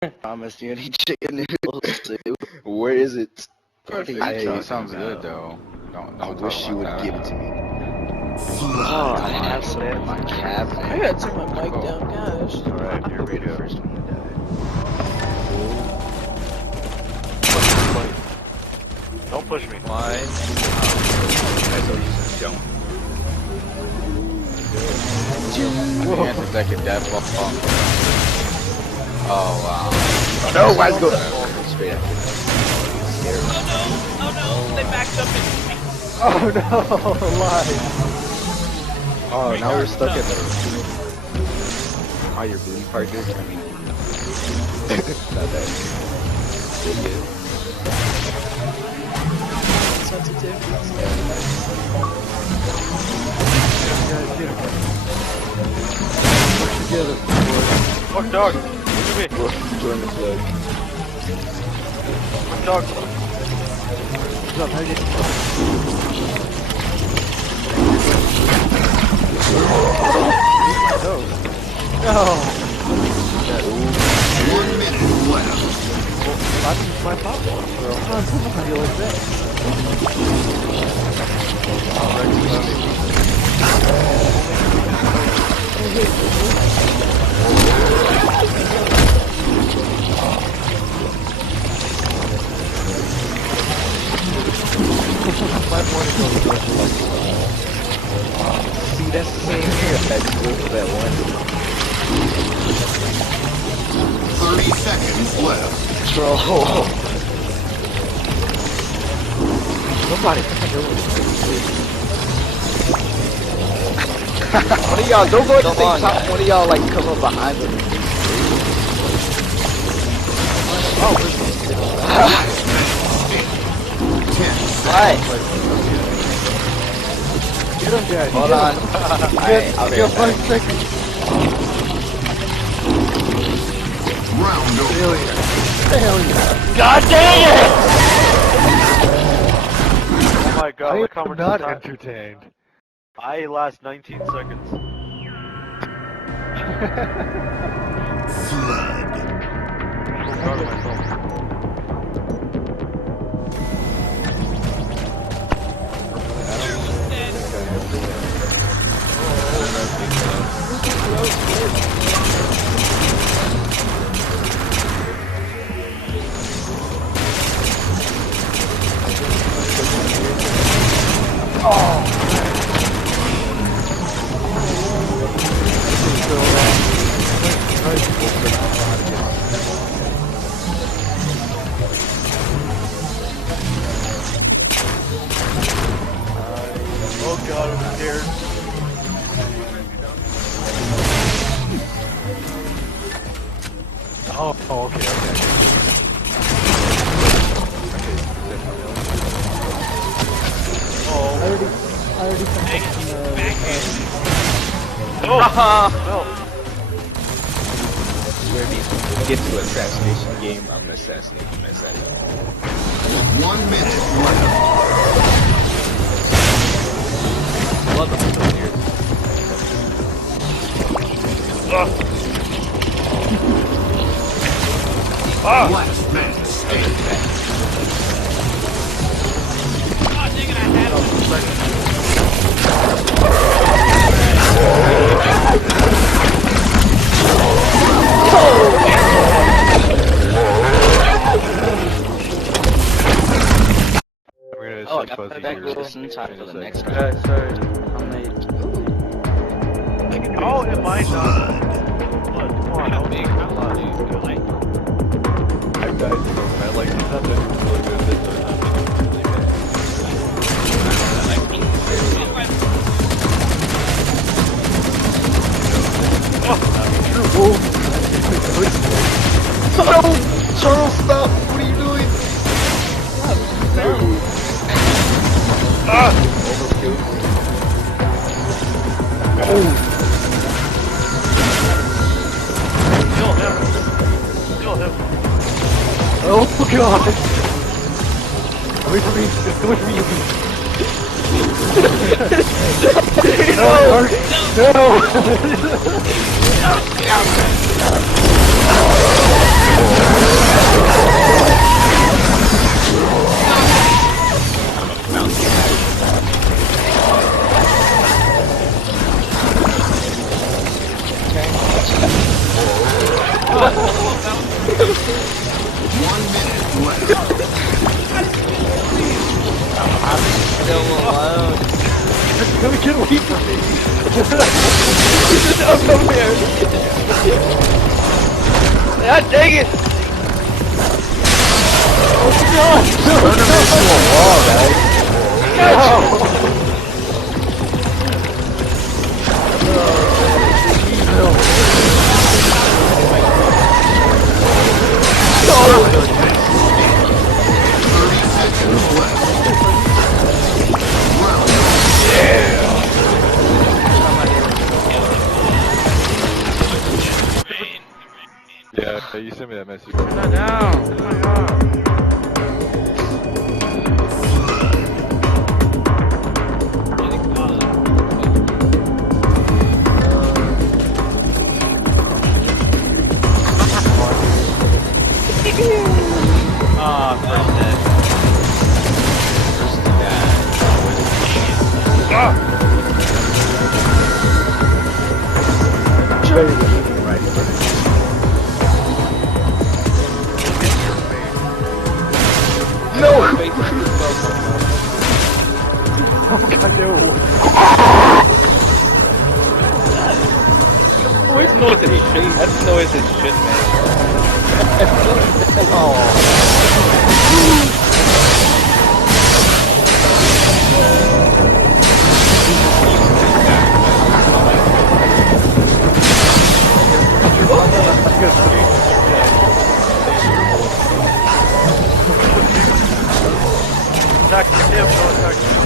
Promise you any chicken noodles too. Where is it? Perfect. It sounds good though. I wish you would give it to me. Oh, I have some in my cabinet. I gotta turn my mic down, gosh. Alright, you're ready. First one to die. Don't push me. Why? Can't protect your death while falling. Oh wow. No, why is it going straight after Oh no, they backed up into me. Oh no, live. Oh, now we're stuck in the... Oh, your bleeding partner? I mean... not that. Good. Sensitivity. Together. Fuck dog. Look at me. Join the flood. Fuck dog. What's up, how you doing? No. 1 minute left. That's my popcorn, bro. Come on, how do you like that? My morning goes like See, that's the same here. That's good for that one. 30 seconds left. Troll. somebody. One of y'all, don't go at the same time. One of y'all, like, come up behind him. Oh, 10 Alright. get him, Dad. Hold on. Alright, I'll be right 5 back. seconds. round over. Hell yeah. God dang it! Oh my god, I look how am much not time. entertained. I last 19 seconds. Flood. I'm proud of myself. Oh god, I'm scared. Oh, okay. Oh. I already finished No! Where these get to assassination game, I'm gonna assassinate him as that. 1 minute left. Love them so weird. Last man standing. God dang it, I had him. We're Oh, I gonna got fuzzy back here. just in time for the next one. Sorry. I'm late. Oh, am I not? Look, come on, don't make me fun. I died. I like this happened really good this time. Really bad. No! Charles, stop! What are you doing? Overkill. Kill him. Kill him. Oh god! Wait for me! Wait for me! No! No! 1 minute left. Still alone. Let me get away from me. Oh, come here. God dang it! Yeah, you sent me that message. Not now. Oh my god. Ah, first dead. God, no. That's noise that he shouldn't. That's noise that shouldn't make. Attack him, no attack him.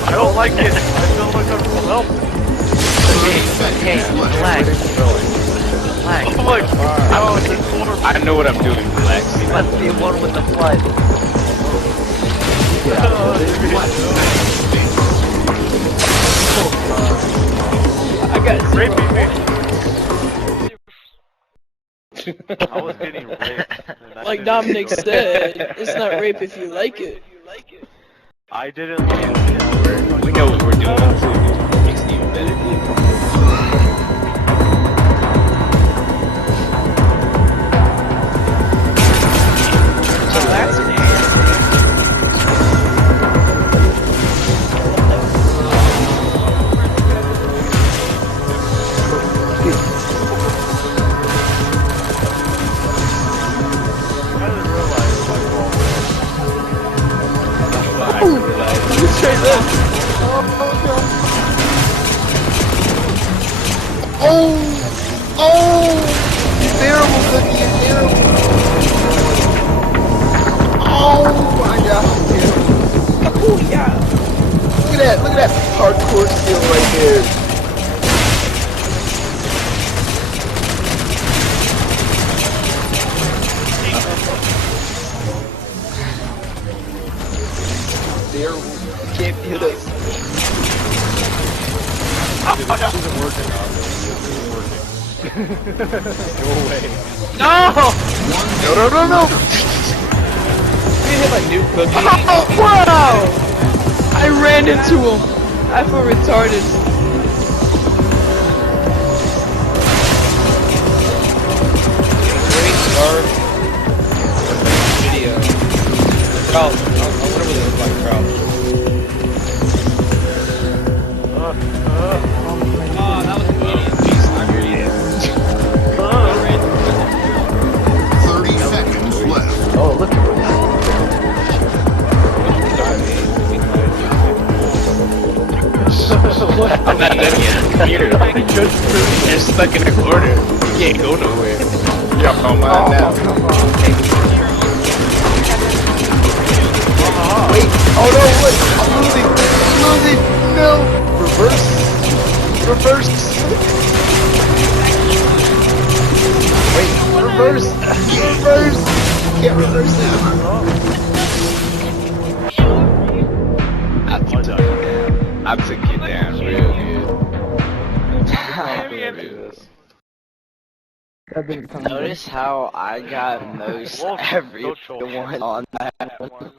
I don't like it. I feel uncomfortable. Help. Okay, relax. Relax. Oh my god. Oh, it's in corner. I know what I'm doing. Relax. You must be one with the flood. I got zero. Raping me. I was getting raped. and I Like didn't Dominic know. said, it's not rape if you like it. I didn't like it. We know what we're doing too. Makes it even better. So that's I didn't realize my fault. straight up. Terrible, Cookie. You're terrible. Oh my god. Oh yeah. Look at that hardcore skill right there. Terrible. Can't hit us. This isn't working, Austin. This isn't working. Go away. No! No! You hit my new cookie. Oh, Wow! I ran into him. I feel retarded. Great start. Video. Crouch. I wonder what it looks like, crouch. Oh, that was an idiot. Jeez, I'm your idiot. 30 seconds left. Oh, look at I'm not done yet. Come here. You're stuck in a corner. You can't go nowhere. You're on mine now. Wait. Oh no, wait. I'm losing. No. Reverse. Wait. Reverse. reverse. Can't reverse it. I took you down real good. Notice how I got most Wolf, everyone social. on that one.